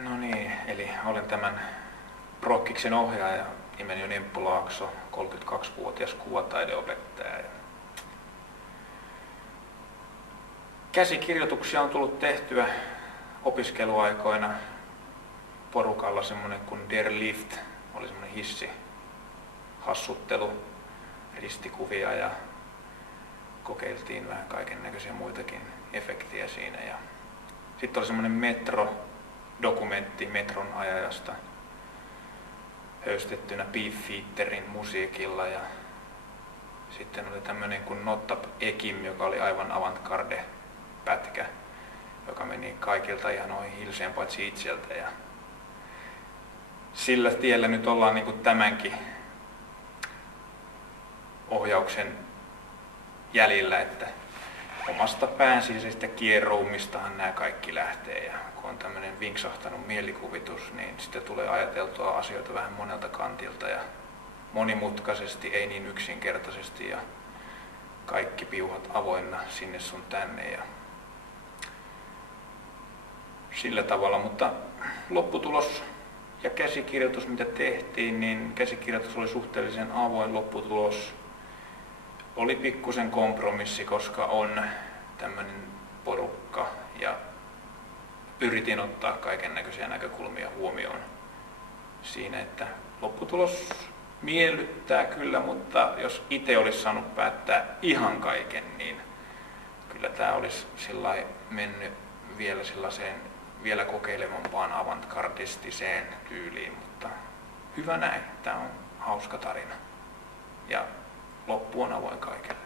No niin, eli olen tämän Prokkiksen ohjaaja. Nimeni on Emppu Laakso, 32-vuotias kuvataideopettaja. Käsikirjoituksia on tullut tehtyä opiskeluaikoina porukalla, semmoinen kuin Der Lift, oli semmoinen hissi, hassuttelu, ristikuvia ja kokeiltiin vähän kaiken näköisiä muitakin efektejä siinä. Ja sitten oli semmoinen Metro-dokumentti metron ajajasta höystettynä Beefeaterin musiikilla, ja sitten oli tämmöinen kuin Not Up Ekim, joka oli aivan avantgarde-pätkä, joka meni kaikilta ihan noihin hilseen paitsi itseltä, ja sillä tiellä nyt ollaan niin kuin tämänkin ohjauksen jäljillä, että omasta päänsisäisestä kierroumistahan nämä kaikki lähtee, ja kun on tämmöinen vinksahtanut mielikuvitus, niin sitten tulee ajateltua asioita vähän monelta kantilta ja monimutkaisesti, ei niin yksinkertaisesti, ja kaikki piuhat avoinna sinne sun tänne ja sillä tavalla, mutta lopputulos ja käsikirjoitus, mitä tehtiin, niin käsikirjoitus oli suhteellisen avoin. Lopputulos oli pikkusen kompromissi, koska on tämmöinen porukka ja yritin ottaa kaiken näköisiä näkökulmia huomioon siinä, että lopputulos miellyttää kyllä, mutta jos itse olisi saanut päättää ihan kaiken, niin kyllä tämä olisi mennyt vielä sellaiseen vielä kokeilevampaan avantgardistiseen tyyliin, mutta hyvä näin. Tämä on hauska tarina ja loppu on avoin kaikille.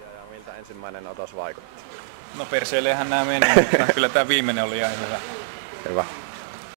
Ja miltä ensimmäinen otos vaikutti? No perseellehän nämä meni, mutta kyllä tämä viimeinen oli ihan hyvä. Hyvä.